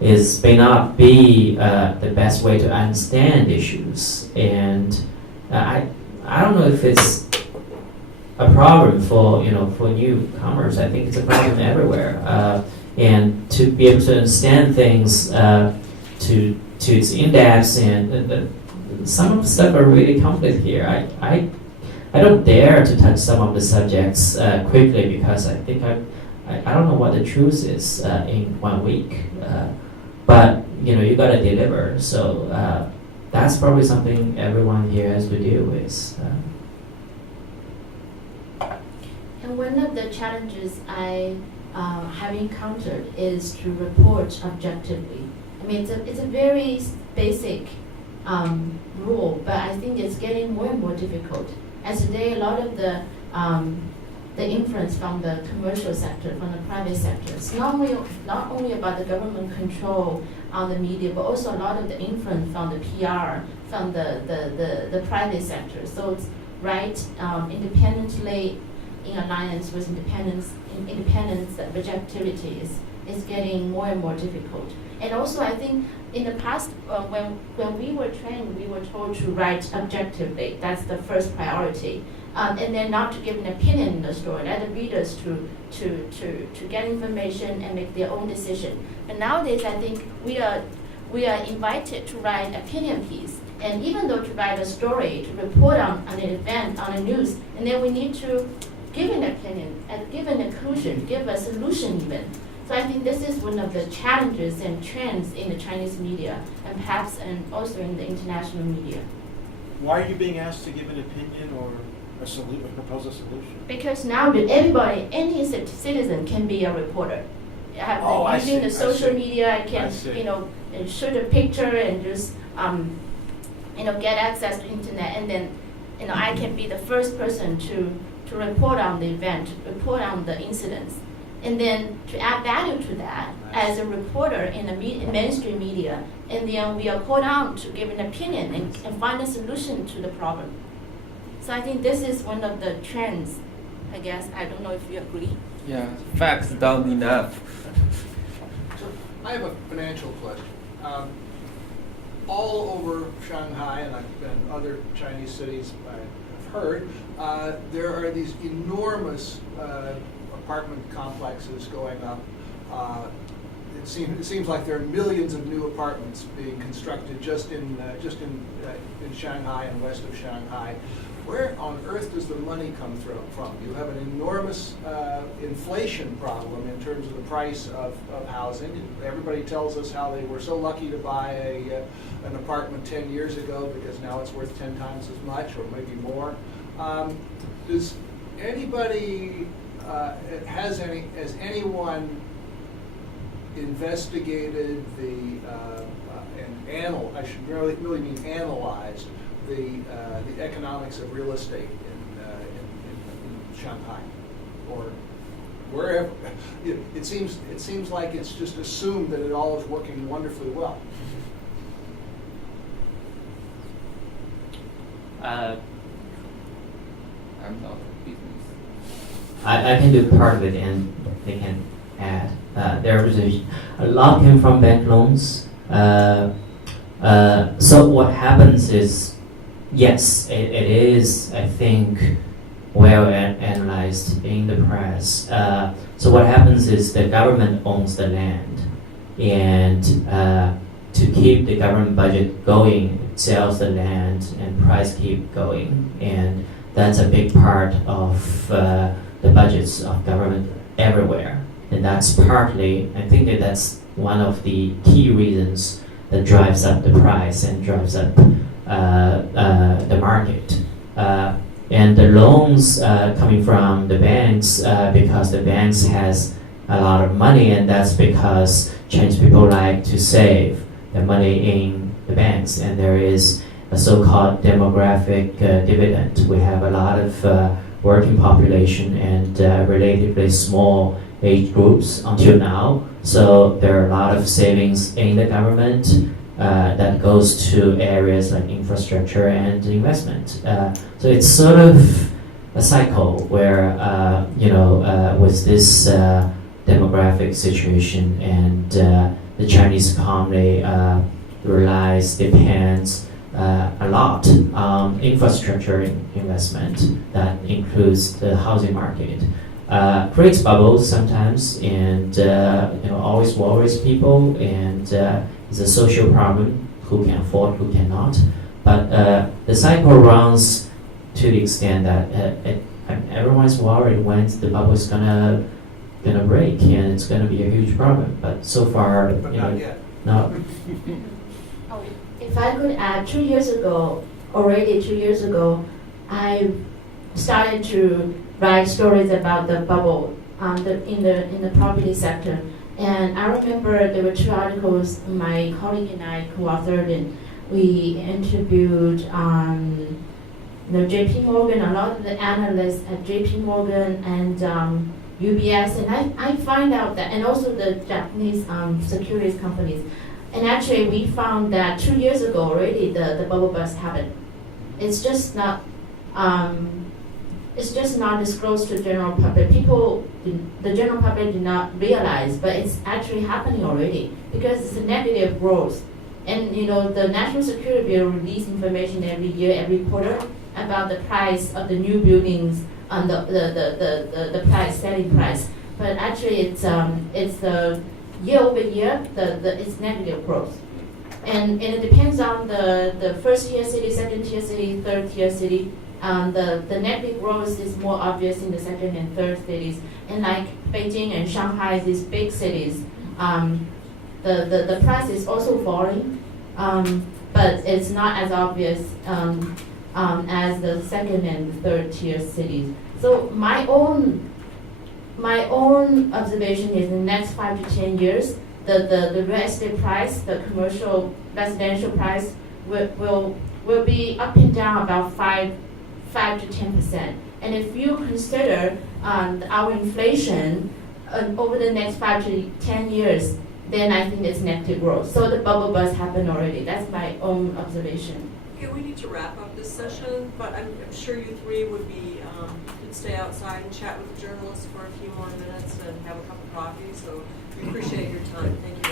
may not be the best way to understand issues. And I don't know if it's a problem for newcomers. I think it's a problem everywhere. And to be able to understand things to its in-depth, and some of the stuff are really complicated here. I don't dare to touch some of the subjects quickly because I think I don't know what the truth is in 1 week. But you gotta deliver. So that's probably something everyone here has to deal with. And one of the challenges I have encountered is to report objectively. I mean, it's a very basic rule, but I think it's getting more and more difficult. As today, a lot of the influence from the commercial sector, from the private sector, it's not only about the government control on the media, but also a lot of the influence from the PR, from the private sector. So it's independently in alliance with independence objectivity is getting more and more difficult. And also, I think in the past, when we were trained, we were told to write objectively. That's the first priority. And then not to give an opinion in the story, let the readers to get information and make their own decision. But nowadays, I think we are invited to write opinion piece, and even though to write a story, to report on an event, on the news, and then we need to give an opinion, and give an conclusion, give a solution even. So I think this is one of the challenges and trends in the Chinese media, and perhaps and also in the international media. Why are you being asked to give an opinion or propose a solution? Because now that everybody, any citizen can be a reporter. Using the social media, can shoot a picture and just get access to internet, and then I can be the first person to report on the event, report on the incidents, and then to add value to that as a reporter in the mainstream media, and then we are called on to give an opinion and find a solution to the problem. So I think this is one of the trends, I guess. I don't know if you agree. Yeah, facts don't enough. So I have a financial question. All over Shanghai and other Chinese cities I've heard, there are these enormous apartment complexes going up. It seems like there are millions of new apartments being constructed just in Shanghai and west of Shanghai. Where on earth does the money come from? You have an enormous inflation problem in terms of the price of housing. Everybody tells us how they were so lucky to buy an apartment 10 years ago because now it's worth 10 times as much or maybe more. Does anybody, has anyone investigated I should really mean analyzed the economics of real estate in Shanghai or wherever? It seems like it's just assumed that it all is working wonderfully well. I'm not a business. I can do part of it, and they can add. There was a lot came from bank loans. So what happens is, yes, it is, I think, well analyzed in the press. So what happens is the government owns the land, and to keep the government budget going, it sells the land and price keep going, and that's a big part of the budgets of government everywhere. And that's partly, I think that's one of the key reasons that drives up the price and drives up the market. And the loans coming from the banks, because the banks has a lot of money, and that's because Chinese people like to save the money in the banks, and there is a so-called demographic dividend. We have a lot of working population and relatively small age groups until now, so there are a lot of savings in the government that goes to areas like infrastructure and investment. So it's sort of a cycle where, with this demographic situation and the Chinese economy depends a lot on infrastructure investment that includes the housing market. Creates bubbles sometimes, and always worries people, and it's a social problem. Who can afford, who cannot? But the cycle runs to the extent that everyone's worried when the bubble is gonna break, and it's gonna be a huge problem. But so far, But not yet. No. If I could add, 2 years ago, I started to write stories about the bubble in the property sector. And I remember there were 2 articles my colleague and I co-authored, and we interviewed JP Morgan, a lot of the analysts at JP Morgan and UBS, and I find out that, and also the Japanese securities companies. And actually we found that 2 years ago already the bubble burst happened. It's just not disclosed to the general public. The general public do not realize, but it's actually happening already because it's a negative growth. And the National Security Bureau releases information every year, every quarter, about the price of the new buildings and the price, selling price. But actually it's year over year, it's negative growth. And it depends on the first tier city, second tier city, third tier city. The negative growth is more obvious in the second and third cities. And like Beijing and Shanghai, these big cities, the price is also falling, but it's not as obvious as the second and third tier cities. So my own observation is in the next 5 to 10 years, the real estate price, the commercial residential price will be up and down about 5 to 10%. And if you consider our inflation over the next 5 to 10 years, then I think it's negative growth. So the bubble burst happened already. That's my own observation. Okay, we need to wrap up this session, but I'm sure you 3 would could stay outside and chat with the journalists for a few more minutes and have a cup of coffee. So we appreciate your time. Thank you.